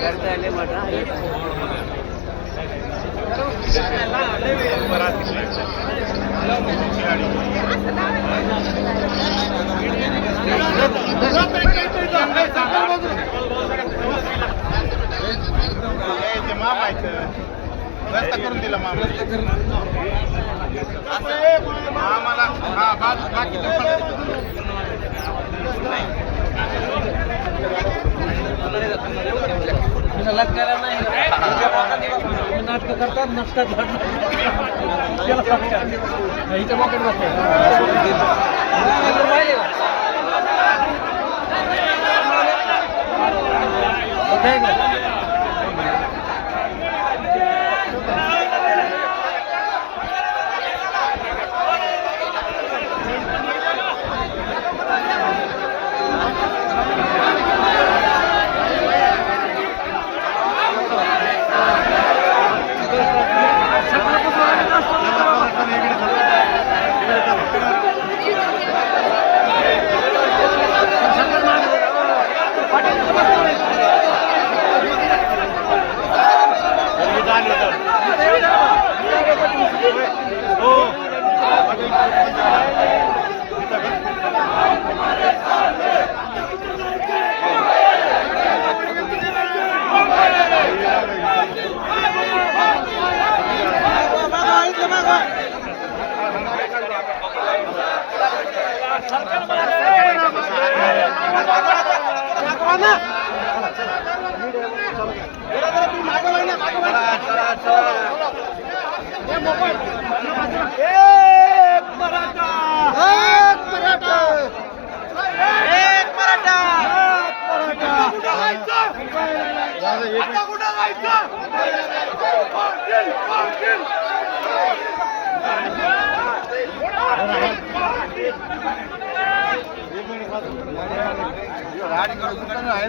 करता है रस्ता करून दिला मामा मामाला हा बाकी नाटक करतात नसतात इथं पॉकेट बसतो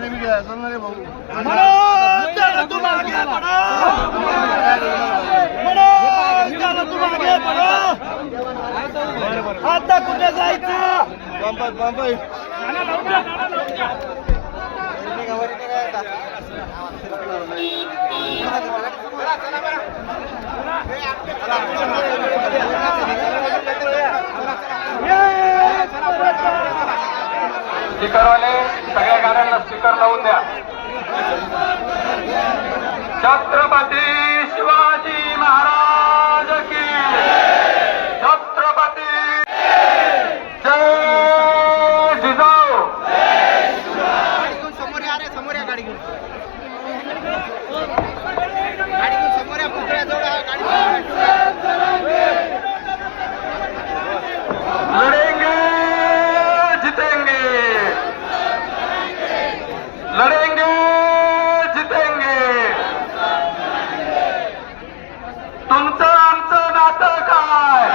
भाऊ. आता कुठे जायचं? बंबई बंबई. स्पीकरवाले सगळ्या गाड्यांना स्पीकर लावून द्या छत्रपती शिवा महाराज की छत्रपती जय जिजाऊ समोर या रे समोर या गाडी घेऊन गाडी घेऊन समोर या पुतळ्याजवळ या, गाडी लड़ेंगे जीतेंगे लड़ेंगे जीतेंगे तुमचं आमचं नातं काय?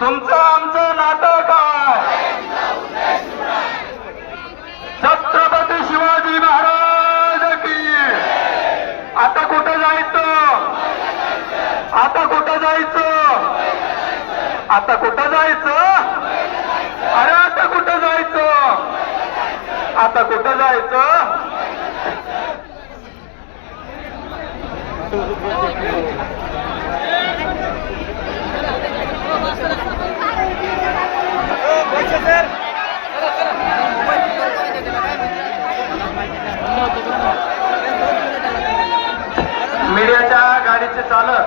तुमचं आमचं नातं काय? छत्रपती शिवाजी महाराज की? आता कुठं जायचं? आता कुठं जायचं? आता कुठं जायचं? अरे आता कुठं जायचं? आता कुठं जायचं? गालीचे चालक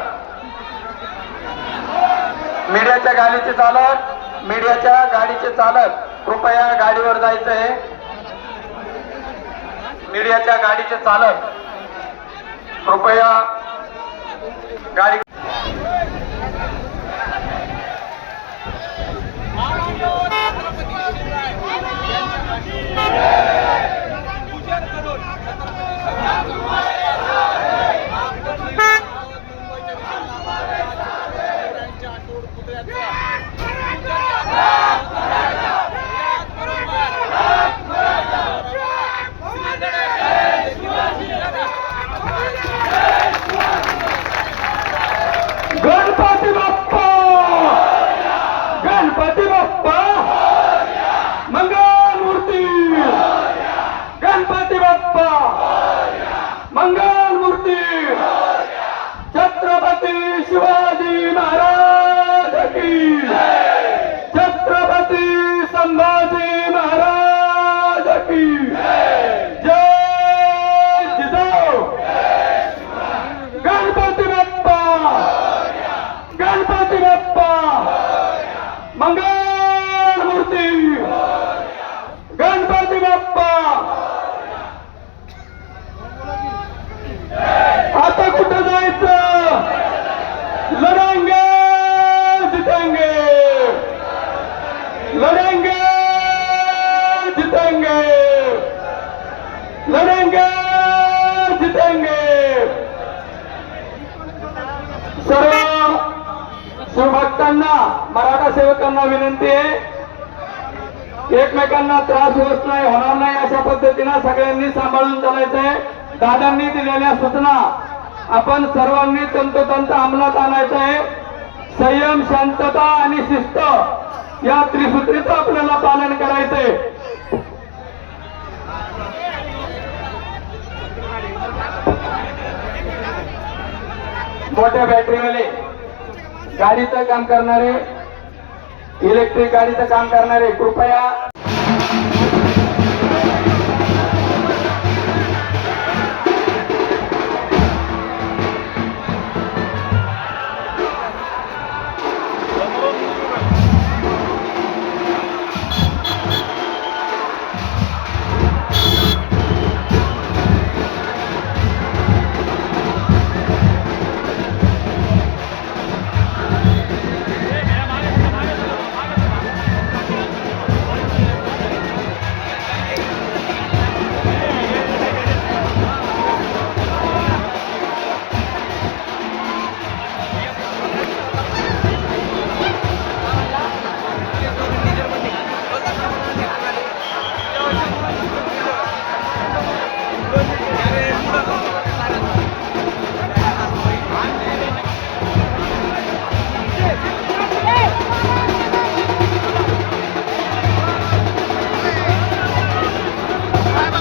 मीडियाच्या गाडीचे चालक मीडियाच्या गाडीचे चालक कृपया गाडीवर जायचं आहे. मीडियाच्या गाडीचे चालक कृपया गाडी Rápido. सेवकांना विनंती आहे एकमेकांना त्रास होत नाही होणार नाही अशा पद्धतीनं सगळ्यांनी सांभाळून चालायचंय दादांनी दिलेल्या सूचना आपण सर्वांनी तंतोतंत अंमलात आणायचं आहे. संयम शांतता आणि शिस्त या त्रिसूत्रीचं आपल्याला पालन करायचंय मोठ्या बॅटरीवाले गाडीचं काम करणारे इलेक्ट्रिक गाडीचं काम करणारे कृपया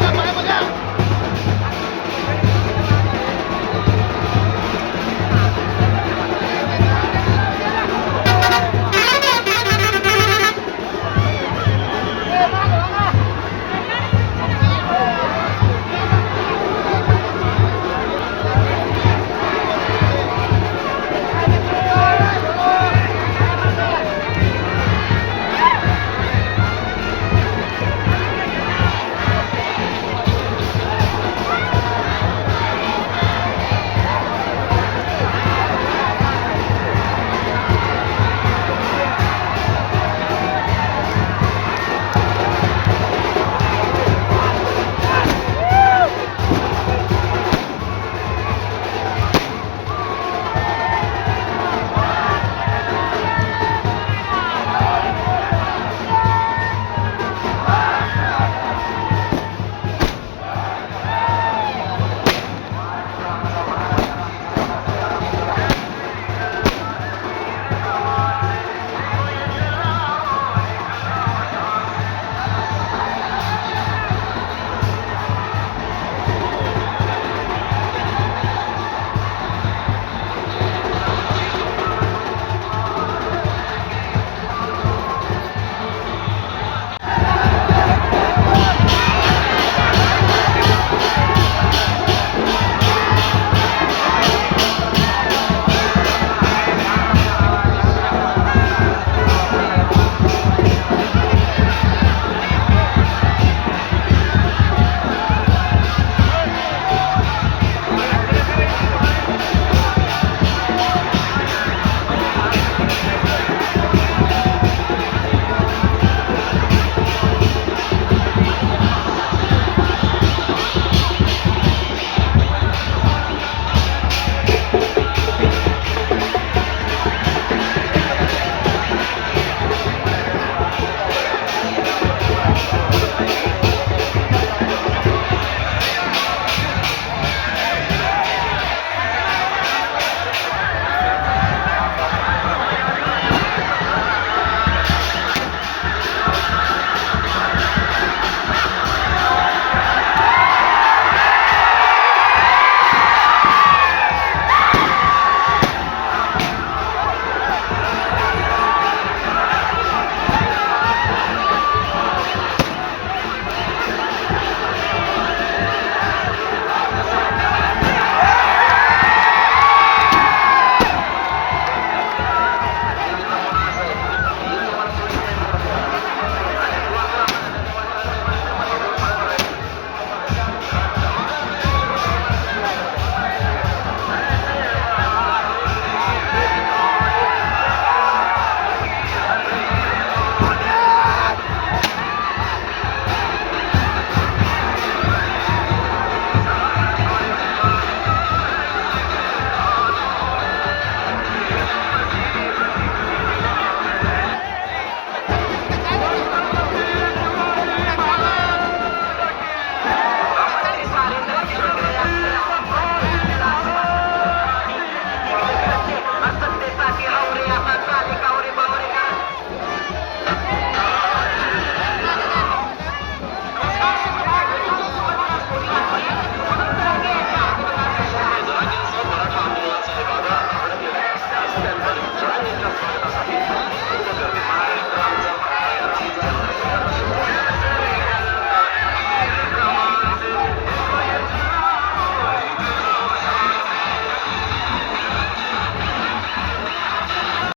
Mama.